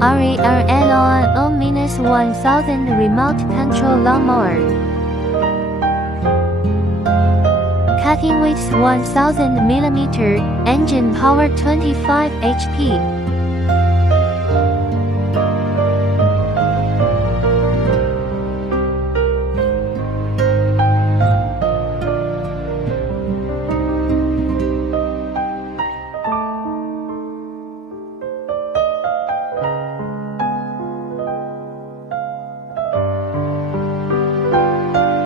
Rarlon LM-1000 remote control lawnmower. Cutting width 1000 mm, engine power 25 HP.